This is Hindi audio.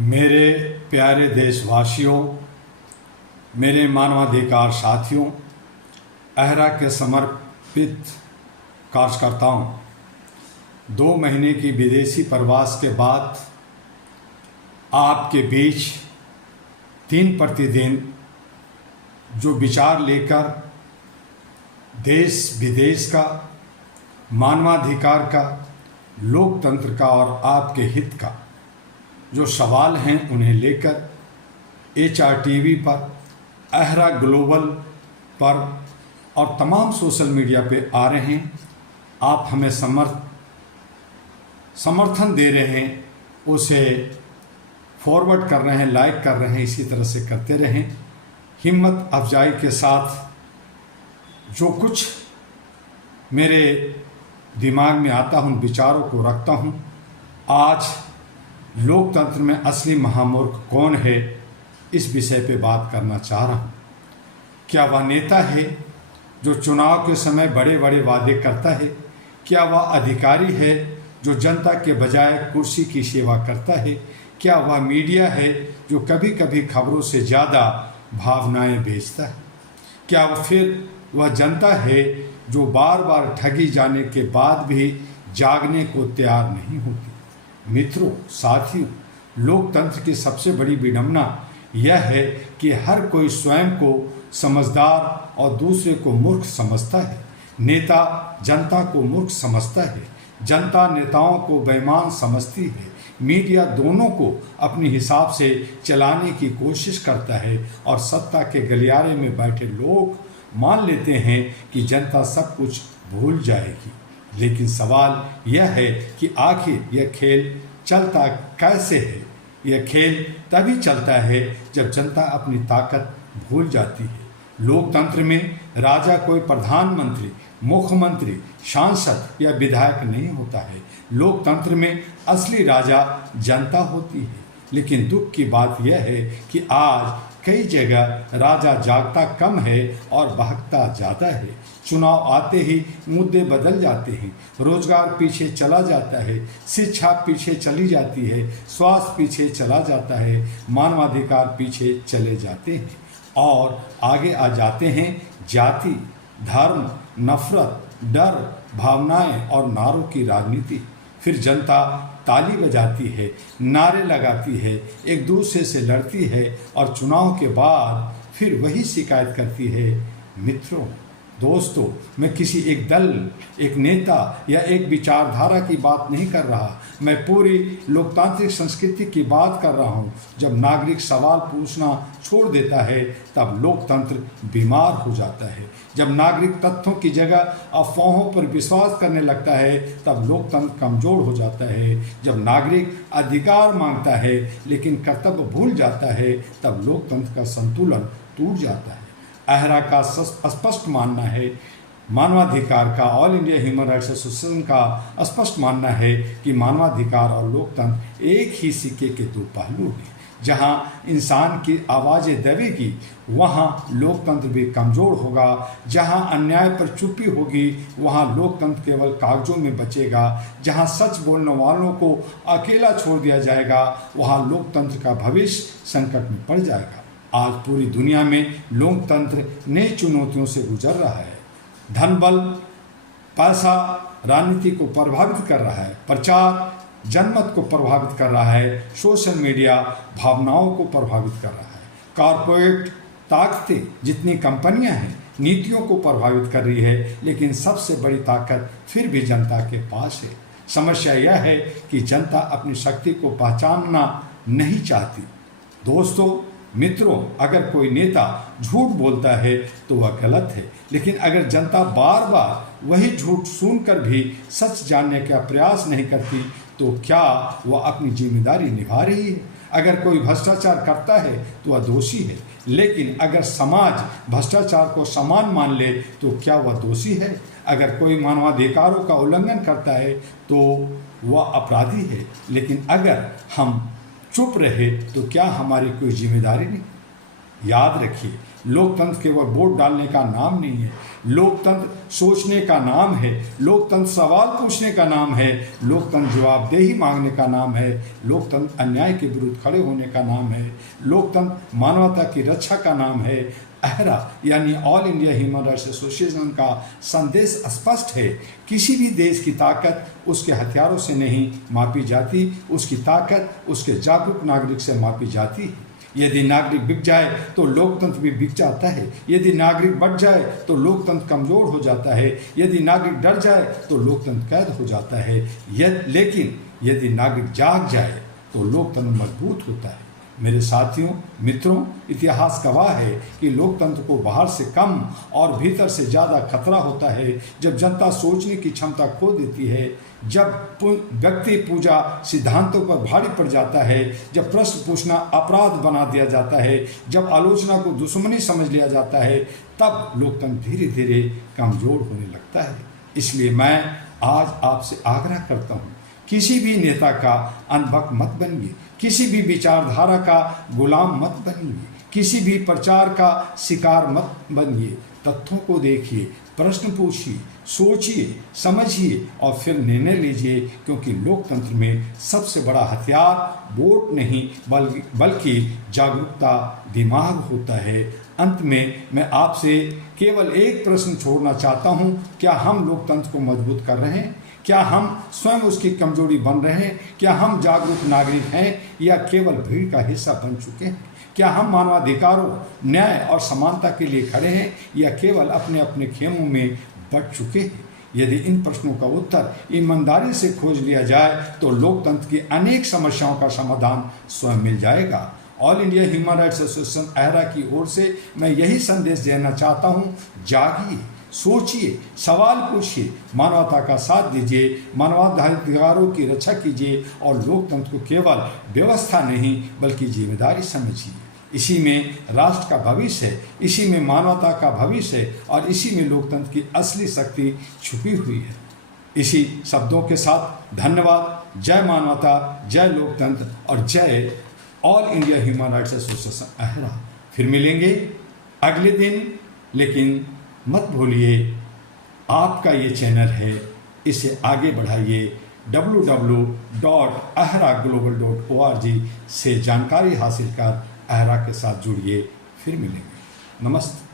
मेरे प्यारे देशवासियों, मेरे मानवाधिकार साथियों, अहरा के समर्पित कार्यकर्ताओं, 2 महीने की विदेशी प्रवास के बाद आपके बीच दिन प्रतिदिन जो विचार लेकर देश विदेश का, मानवाधिकार का, लोकतंत्र का और आपके हित का जो सवाल हैं उन्हें लेकर HRTV पर, अहरा ग्लोबल पर और तमाम सोशल मीडिया पे आ रहे हैं। आप हमें समर्थन दे रहे हैं, उसे फॉरवर्ड कर रहे हैं, लाइक कर रहे हैं, इसी तरह से करते रहें। हिम्मत अफजाई के साथ जो कुछ मेरे दिमाग में आता हूँ, विचारों को रखता हूँ। आज लोकतंत्र में असली महामूर्ख कौन है, इस विषय पे बात करना चाह रहा हूँ। क्या वह नेता है जो चुनाव के समय बड़े बड़े वादे करता है? क्या वह अधिकारी है जो जनता के बजाय कुर्सी की सेवा करता है? क्या वह मीडिया है जो कभी कभी खबरों से ज़्यादा भावनाएं बेचता है? क्या वह जनता है जो बार बार ठगी जाने के बाद भी जागने को तैयार नहीं होती? मित्रों, साथियों, लोकतंत्र की सबसे बड़ी विडंबना यह है कि हर कोई स्वयं को समझदार और दूसरे को मूर्ख समझता है। नेता जनता को मूर्ख समझता है, जनता नेताओं को बेईमान समझती है। मीडिया दोनों को अपने हिसाब से चलाने की कोशिश करता है और सत्ता के गलियारे में बैठे लोग मान लेते हैं कि जनता सब कुछ भूल जाएगी। लेकिन सवाल यह है कि आखिर यह खेल चलता कैसे है? यह खेल तभी चलता है जब जनता अपनी ताकत भूल जाती है। लोकतंत्र में राजा कोई प्रधानमंत्री, मुख्यमंत्री, सांसद या विधायक नहीं होता है। लोकतंत्र में असली राजा जनता होती है। लेकिन दुख की बात यह है कि आज कई जगह राजा जागता कम है और बहकता ज़्यादा है। चुनाव आते ही मुद्दे बदल जाते हैं, रोजगार पीछे चला जाता है, शिक्षा पीछे चली जाती है, स्वास्थ्य पीछे चला जाता है, मानवाधिकार पीछे चले जाते हैं और आगे आ जाते हैं जाति, धर्म, नफरत, डर, भावनाएं और नारों की राजनीति। फिर जनता ताली बजाती है, नारे लगाती है, एक दूसरे से लड़ती है और चुनाव के बाद फिर वही शिकायत करती है। मित्रों, दोस्तों, मैं किसी एक दल, एक नेता या एक विचारधारा की बात नहीं कर रहा। मैं पूरी लोकतांत्रिक संस्कृति की बात कर रहा हूँ। जब नागरिक सवाल पूछना छोड़ देता है तब लोकतंत्र बीमार हो जाता है। जब नागरिक तथ्यों की जगह अफवाहों पर विश्वास करने लगता है तब लोकतंत्र कमजोर हो जाता है। जब नागरिक अधिकार मांगता है लेकिन कर्तव्य भूल जाता है तब लोकतंत्र का संतुलन टूट जाता है। अहरा का स्पष्ट मानना है, मानवाधिकार का, all India Human Rights association का स्पष्ट मानना है कि मानवाधिकार और लोकतंत्र एक ही सिक्के के 2 पहलू हैं। जहां इंसान की आवाज़ें दबेगी वहां लोकतंत्र भी कमज़ोर होगा। जहां अन्याय पर चुप्पी होगी वहां लोकतंत्र केवल कागजों में बचेगा। जहां सच बोलने वालों को अकेला छोड़ दिया जाएगा वहां लोकतंत्र का भविष्य संकट में पड़ जाएगा। आज पूरी दुनिया में लोकतंत्र नई चुनौतियों से गुजर रहा है। धन बल, पैसा राजनीति को प्रभावित कर रहा है, प्रचार जनमत को प्रभावित कर रहा है, सोशल मीडिया भावनाओं को प्रभावित कर रहा है, कॉरपोरेट ताकतें, जितनी कंपनियां हैं, नीतियों को प्रभावित कर रही है। लेकिन सबसे बड़ी ताकत फिर भी जनता के पास है। समस्या यह है कि जनता अपनी शक्ति को पहचानना नहीं चाहती। दोस्तों, मित्रों, अगर कोई नेता झूठ बोलता है तो वह गलत है, लेकिन अगर जनता बार बार वही झूठ सुनकर भी सच जानने का प्रयास नहीं करती तो क्या वह अपनी जिम्मेदारी निभा रही है? अगर कोई भ्रष्टाचार करता है तो वह दोषी है, लेकिन अगर समाज भ्रष्टाचार को समान मान ले तो क्या वह दोषी है? अगर कोई मानवाधिकारों का उल्लंघन करता है तो वह अपराधी है, लेकिन अगर हम चुप रहे तो क्या हमारी कोई जिम्मेदारी नहीं? याद रखिए, लोकतंत्र केवल वोट डालने का नाम नहीं है। लोकतंत्र सोचने का नाम है। लोकतंत्र सवाल पूछने का नाम है। लोकतंत्र जवाबदेही मांगने का नाम है। लोकतंत्र अन्याय के विरुद्ध खड़े होने का नाम है। लोकतंत्र मानवता की रक्षा का नाम है। अहरा यानी all India Human Rights association का संदेश स्पष्ट है। किसी भी देश की ताकत उसके हथियारों से नहीं मापी जाती, उसकी ताकत उसके जागरूक नागरिक से मापी जाती है। यदि नागरिक बिक जाए तो लोकतंत्र भी बिक जाता है। यदि नागरिक बढ़ जाए तो लोकतंत्र कमजोर हो जाता है। यदि नागरिक डर जाए तो लोकतंत्र कैद हो जाता है। लेकिन यदि नागरिक जाग जाए तो लोकतंत्र मजबूत होता है। मेरे साथियों, मित्रों, इतिहास गवाह है कि लोकतंत्र को बाहर से कम और भीतर से ज़्यादा खतरा होता है जब जनता सोचने की क्षमता खो देती है, जब व्यक्ति पूजा सिद्धांतों पर भारी पड़ जाता है, जब प्रश्न पूछना अपराध बना दिया जाता है, जब आलोचना को दुश्मनी समझ लिया जाता है, तब लोकतंत्र धीरे धीरे कमज़ोर होने लगता है। इसलिए मैं आज आपसे आग्रह करता हूँ, किसी भी नेता का अनभक्त मत बनिए, किसी भी विचारधारा का गुलाम मत बनिए, किसी भी प्रचार का शिकार मत बनिए। तथ्यों को देखिए, प्रश्न पूछिए, सोचिए, समझिए और फिर निर्णय लीजिए, क्योंकि लोकतंत्र में सबसे बड़ा हथियार वोट नहीं बल्कि जागरूकता, दिमाग होता है। अंत में मैं आपसे केवल एक प्रश्न छोड़ना चाहता हूं, क्या हम लोकतंत्र को मजबूत कर रहे हैं? क्या हम स्वयं उसकी कमजोरी बन रहे हैं? क्या हम जागरूक नागरिक हैं या केवल भीड़ का हिस्सा बन चुके हैं? क्या हम मानवाधिकारों, न्याय और समानता के लिए खड़े हैं या केवल अपने अपने खेमों में बट चुके हैं? यदि इन प्रश्नों का उत्तर ईमानदारी से खोज लिया जाए तो लोकतंत्र की अनेक समस्याओं का समाधान स्वयं मिल जाएगा। All India Human Rights Association अहरा की ओर से मैं यही संदेश देना चाहता हूँ, जागिए, सोचिए, सवाल पूछिए, मानवता का साथ दीजिए, मानवाधिकारों की रक्षा कीजिए और लोकतंत्र को केवल व्यवस्था नहीं बल्कि जिम्मेदारी समझिए। इसी में राष्ट्र का भविष्य है, इसी में मानवता का भविष्य है और इसी में लोकतंत्र की असली शक्ति छुपी हुई है। इसी शब्दों के साथ धन्यवाद। जय मानवता, जय लोकतंत्र और जय All India Human Rights Association अहरा। फिर मिलेंगे अगले दिन, लेकिन मत भूलिए आपका ये चैनल है, इसे आगे बढ़ाइए। www.ahraglobal.org से जानकारी हासिल कर अहरा के साथ जुड़िए। फिर मिलेंगे। नमस्ते।